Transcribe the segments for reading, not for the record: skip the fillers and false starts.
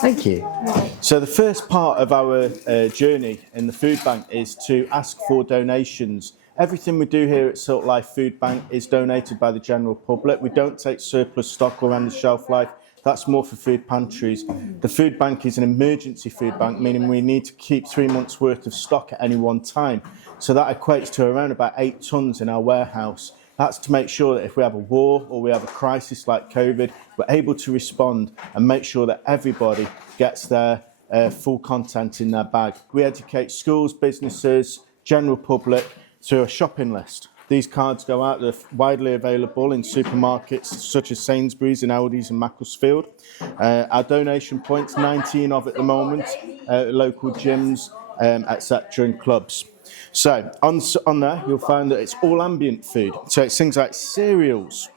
Thank you. So the first part of our journey in the food bank is to ask for donations. Everything we do here at Silklife Foodbank is donated by the general public. We don't take surplus stock or end the shelf life. That's more for food pantries. The food bank is an emergency food bank, meaning we need to keep 3 months' worth of stock at any one time. So that equates to around about 8 tonnes in our warehouse. That's to make sure that if we have a war or we have a crisis like COVID, we're able to respond and make sure that everybody gets their full content in their bag. We educate schools, businesses, general public through a shopping list. These cards go out, they're widely available in supermarkets such as Sainsbury's and Aldi's and Macclesfield. Our donation points, 19 of at the moment, local gyms, etc. and clubs. So on there you'll find that it's all ambient food. So it's things like cereals,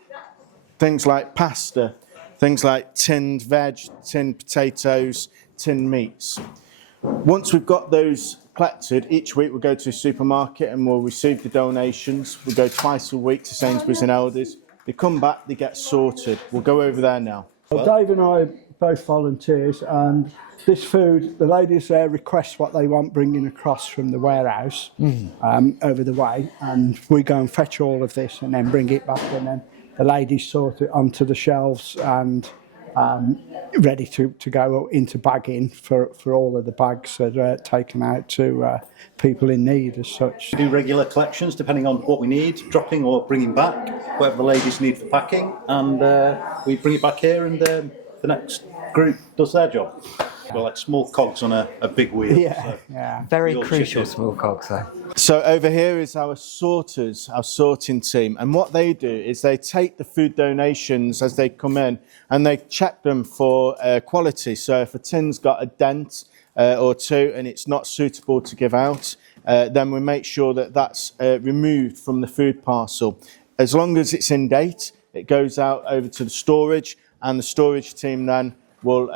things like pasta, things like tinned veg, tinned potatoes, tinned meats. Once we've got those collected, each week we'll go to a supermarket and we'll receive the donations. We'll go twice a week to Sainsbury's and Aldi's. They come back, they get sorted. We'll go over there now. Well, Dave and I are both volunteers, and this food, the ladies there request what they want bringing across from the warehouse over the way, and we go and fetch all of this and then bring it back, and then the ladies sort it onto the shelves and ready to go into bagging for all of the bags that are taken out to people in need as such. We do regular collections depending on what we need, dropping or bringing back, whatever the ladies need for packing, and we bring it back here and the next group does their job. We're like small cogs on a big wheel. Yeah. Very crucial small cogs though. So over here is our sorters, our sorting team, and what they do is they take the food donations as they come in and they check them for quality. So if a tin's got a dent or two and it's not suitable to give out, then we make sure that that's removed from the food parcel. As long as it's in date, it goes out over to the storage, and the storage team then will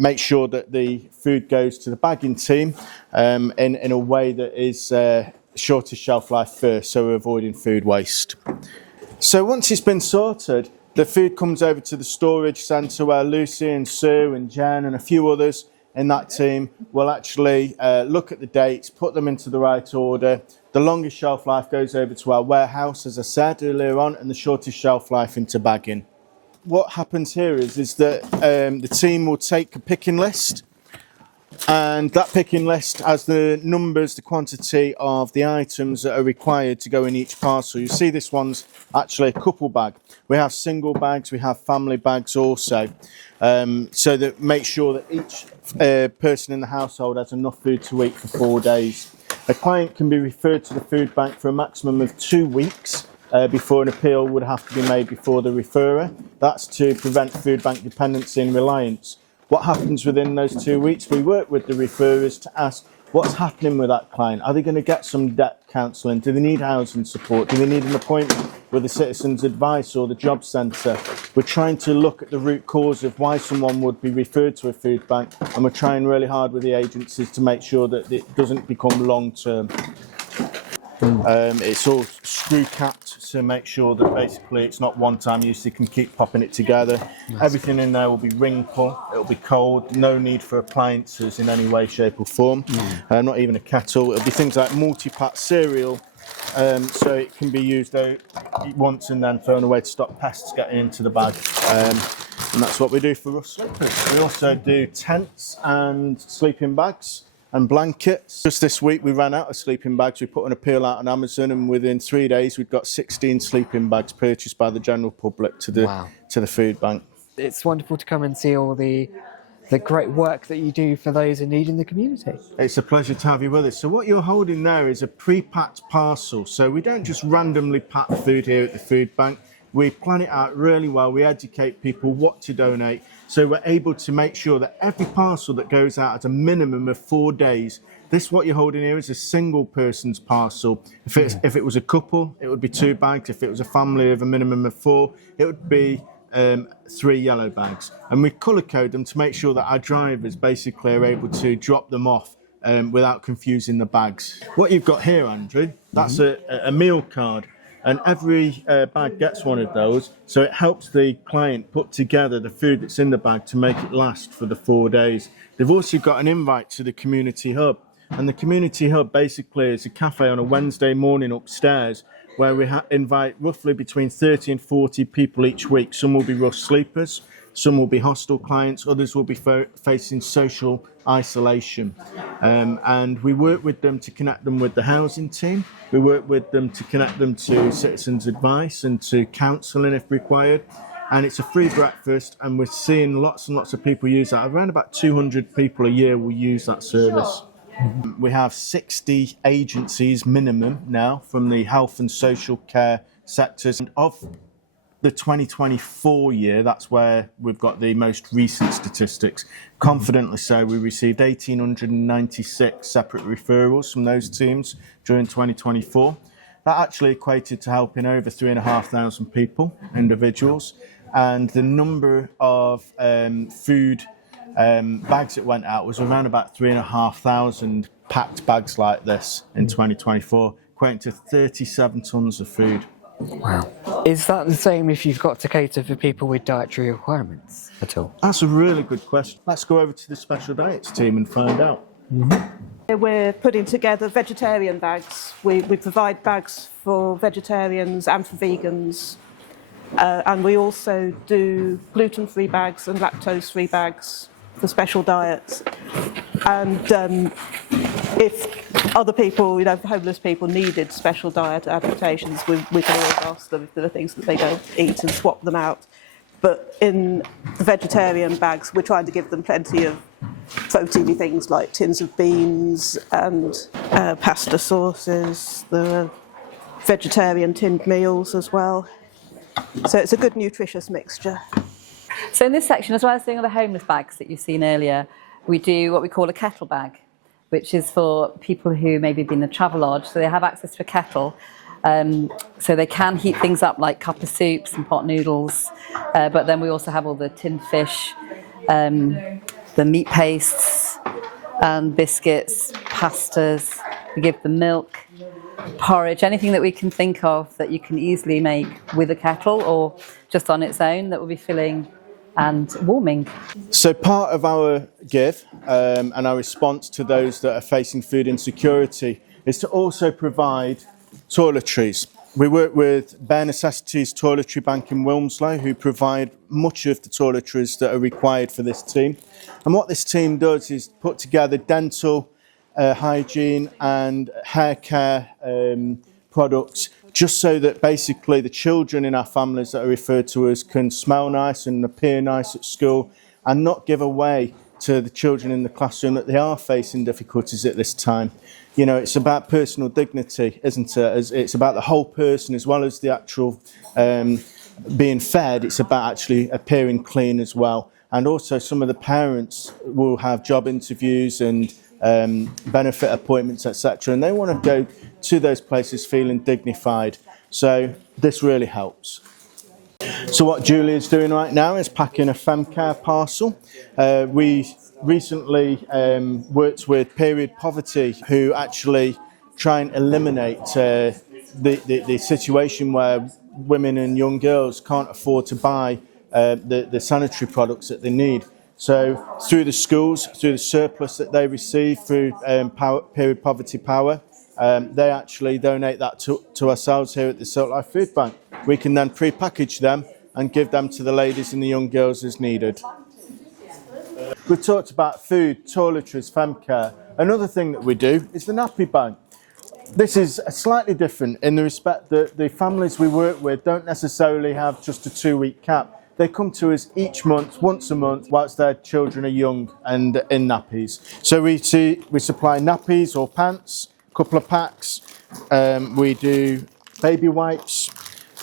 make sure that the food goes to the bagging team in a way that is shortest shelf life first, so we're avoiding food waste. So once it's been sorted, the food comes over to the storage centre where Lucy and Sue and Jen and a few others in that team will actually look at the dates, put them into the right order. The longest shelf life goes over to our warehouse, as I said earlier on, and the shortest shelf life into bagging. What happens here is that the team will take a picking list, and that picking list has the numbers, the quantity of the items that are required to go in each parcel. You see this one's actually a couple bag. We have single bags, we have family bags also, so that make sure that each person in the household has enough food to eat for 4 days. A client can be referred to the food bank for a maximum of 2 weeks before an appeal would have to be made before the referrer. That's to prevent food bank dependency and reliance. What happens within those 2 weeks? We work with the referrers to ask what's happening with that client. Are they going to get some debt counselling? Do they need housing support? Do they need an appointment with the Citizens Advice or the Job Centre? We're trying to look at the root cause of why someone would be referred to a food bank, and we're trying really hard with the agencies to make sure that it doesn't become long term. It's all screw capped to make sure that basically it's not one time use, you can keep popping it together. Everything in there will be ring pull, it'll be cold, no need for appliances in any way, shape or form, not even a kettle. It'll be things like multi-pack cereal, so it can be used once and then thrown away to stop pests getting into the bag. And that's what we do for us sleepers. We also do tents and sleeping bags and blankets. Just this week we ran out of sleeping bags. We put an appeal out on Amazon, and within 3 days we've got 16 sleeping bags purchased by the general public to the food bank. It's wonderful to come and see all the great work that you do for those in need in the community. It's a pleasure to have you with us. So what you're holding there is a pre-packed parcel. So we don't just randomly pack food here at the food bank. We plan it out really well. We educate people what to donate. So we're able to make sure that every parcel that goes out has a minimum of 4 days. This, what you're holding here, is a single person's parcel. If it was a couple, it would be 2 bags. If it was a family of a minimum of 4, it would be 3 yellow bags. And we colour code them to make sure that our drivers basically are able to drop them off without confusing the bags. What you've got here, Andrew, that's a meal card. and every bag gets one of those, so it helps the client put together the food that's in the bag to make it last for the 4 days. They've also got an invite to the community hub, and the community hub basically is a cafe on a Wednesday morning upstairs where we invite roughly between 30 and 40 people each week. Some will be rush sleepers, some will be hostel clients, others will be facing social isolation. And we work with them to connect them with the housing team. We work with them to connect them to citizens' advice and to counselling if required. And it's a free breakfast, and we're seeing lots and lots of people use that. Around about 200 people a year will use that service. We have 60 agencies minimum now from the health and social care sectors. And of the 2024 year, that's where we've got the most recent statistics. Confidently so, we received 1,896 separate referrals from those teams during 2024. That actually equated to helping over 3,500 people, individuals, and the number of food bags that went out was around about 3,500 packed bags like this in 2024, equating to 37 tonnes of food. Wow. Is that the same if you've got to cater for people with dietary requirements at all? That's a really good question. Let's go over to the special diets team and find out. We're putting together vegetarian bags. We provide bags for vegetarians and for vegans. And we also do gluten-free bags and lactose-free bags for special diets. And if other people, homeless people needed special diet adaptations, we can always ask them if there are things that they don't eat and swap them out. But in the vegetarian bags, we're trying to give them plenty of proteiny things like tins of beans and pasta sauces. There are vegetarian tinned meals as well. So it's a good nutritious mixture. So in this section, as well as doing the homeless bags that you've seen earlier, we do what we call a kettle bag, which is for people who maybe have been in a travel lodge, so they have access to a kettle. So they can heat things up like cup of soups and pot noodles, but then we also have all the tinned fish, the meat pastes and biscuits, pastas. We give them milk, porridge, anything that we can think of that you can easily make with a kettle or just on its own that will be filling and warming. So part of our give and our response to those that are facing food insecurity is to also provide toiletries. We work with Bare Necessities Toiletry Bank in Wilmslow, who provide much of the toiletries that are required for this team. And what this team does is put together dental, hygiene and hair care products, just so that basically the children in our families that are referred to us can smell nice and appear nice at school and not give away to the children in the classroom that they are facing difficulties at this time. You know, it's about personal dignity, isn't it? It's about the whole person as well as the actual being fed. It's about actually appearing clean as well. And also some of the parents will have job interviews and benefit appointments, etc. And they want to go to those places feeling dignified. So this really helps. So what Julia's doing right now is packing a femcare parcel. We recently worked with Period Poverty, who actually try and eliminate the situation where women and young girls can't afford to buy the sanitary products that they need. So through the schools, through the surplus that they receive through Period Poverty Power, they actually donate that to ourselves here at the Silklife Foodbank. We can then pre-package them and give them to the ladies and the young girls as needed. We've talked about food, toiletries, femcare. Another thing that we do is the Nappy Bank. This is slightly different in the respect that the families we work with don't necessarily have just a 2-week cap. They come to us each month, once a month, whilst their children are young and in nappies. So we supply nappies or pants, a couple of packs. We do baby wipes.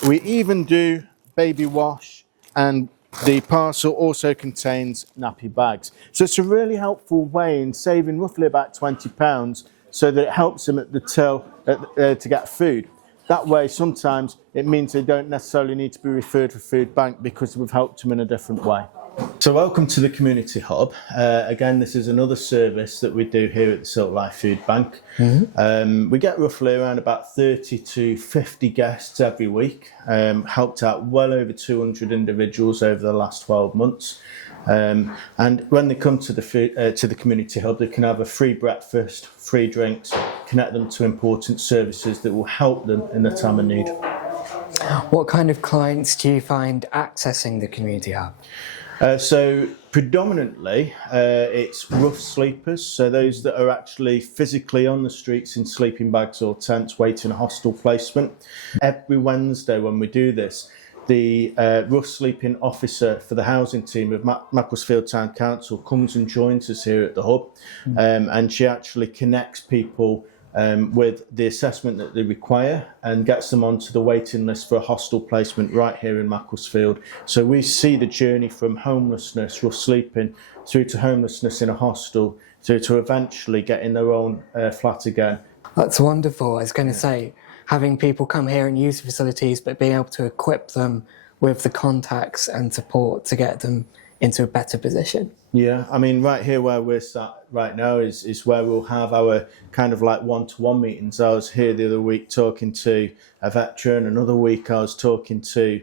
We even do baby wash, and the parcel also contains nappy bags. So it's a really helpful way in saving roughly about £20 so that it helps them at the till to get food. That way, sometimes it means they don't necessarily need to be referred for food bank because we've helped them in a different way. So welcome to the Community Hub. Again, this is another service that we do here at the Silklife Foodbank. We get roughly around about 30 to 50 guests every week, helped out well over 200 individuals over the last 12 months. And when they come to the Community Hub, they can have a free breakfast, free drinks, connect them to important services that will help them in their time of need. What kind of clients do you find accessing the Community Hub? So predominantly it's rough sleepers, so those that are actually physically on the streets in sleeping bags or tents waiting a hostel placement. Every Wednesday when we do this, the rough sleeping officer for the housing team of Macclesfield Town Council comes and joins us here at the hub, and she actually connects people with the assessment that they require and gets them onto the waiting list for a hostel placement right here in Macclesfield. So we see the journey from homelessness, rough sleeping, through to homelessness in a hostel, through to eventually getting their own flat again. That's wonderful. I was going to say, having people come here and use the facilities, but being able to equip them with the contacts and support to get them into a better position. Yeah, I mean, right here where we're sat right now is where we'll have our kind of like one-to-one meetings. I was here the other week talking to a veteran. Another week I was talking to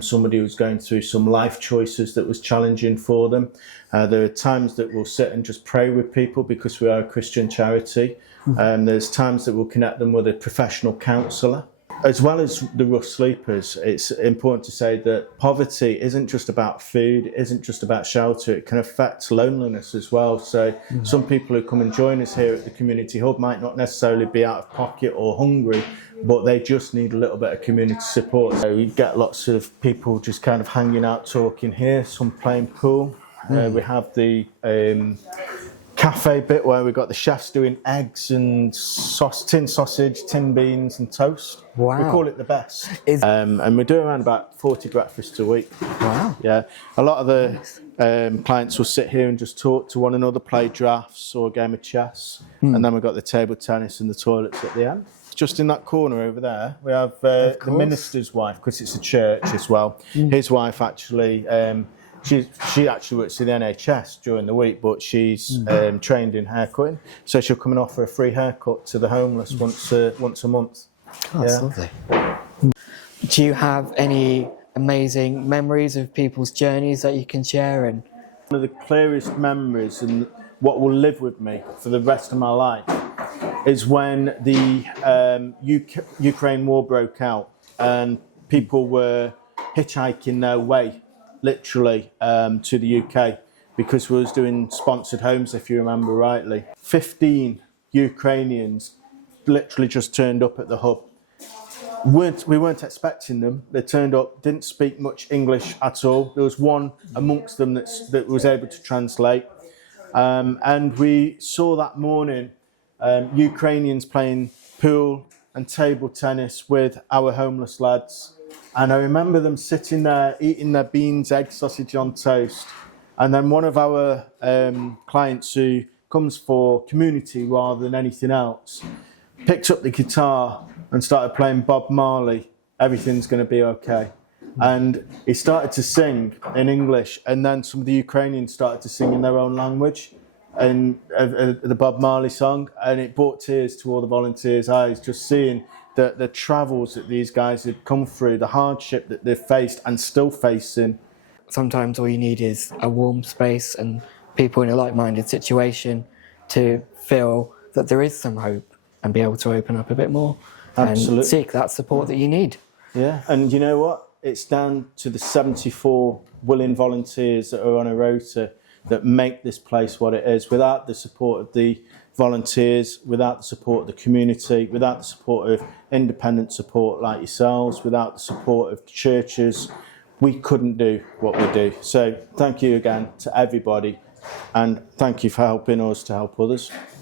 somebody who was going through some life choices that was challenging for them. There are times that we'll sit and just pray with people because we are a Christian charity. There's times that we'll connect them with a professional counsellor. As well as the rough sleepers, it's important to say that poverty isn't just about food, it isn't just about shelter, it can affect loneliness as well. So some people who come and join us here at the Community Hub might not necessarily be out of pocket or hungry, but they just need a little bit of community support. So we get lots of people just kind of hanging out, talking here, some playing pool. We have the cafe bit where we've got the chefs doing eggs and tin sausage, tin beans and toast. Wow. We call it the best. And we do around about 40 breakfasts a week. Wow. Yeah. A lot of the clients will sit here and just talk to one another, play drafts or a game of chess. And then we've got the table tennis and the toilets at the end. Just in that corner over there, we have the minister's wife, because it's a church as well. His wife actually... She actually works in the NHS during the week, but she's trained in haircutting, so she'll come and offer a free haircut to the homeless once a month. Oh, that's lovely. Do you have any amazing memories of people's journeys that you can share? And one of the clearest memories and what will live with me for the rest of my life is when the Ukraine war broke out and people were hitchhiking their way literally to the UK because we was doing sponsored homes, if you remember rightly. 15 Ukrainians literally just turned up at the hub. We weren't expecting them. They turned up, didn't speak much English at all. There was one amongst them that was able to translate. And we saw that morning Ukrainians playing pool and table tennis with our homeless lads. And I remember them sitting there eating their beans, egg, sausage on toast. And then one of our clients who comes for community rather than anything else picked up the guitar and started playing Bob Marley, Everything's Gonna Be Okay. And he started to sing in English, and then some of the Ukrainians started to sing in their own language and the Bob Marley song, and it brought tears to all the volunteers' eyes, just seeing the travels that these guys had come through, the hardship that they've faced and still facing. sometimes all you need is a warm space and people in a like-minded situation to feel that there is some hope and be able to open up a bit more. Absolutely. And seek that support that you need. Yeah, and you know what? It's down to the 74 willing volunteers that are on a rota that make this place what it is. Without the support of the volunteers, without the support of the community, without the support of independent support like yourselves, without the support of churches, we couldn't do what we do. So thank you again to everybody, and thank you for helping us to help others.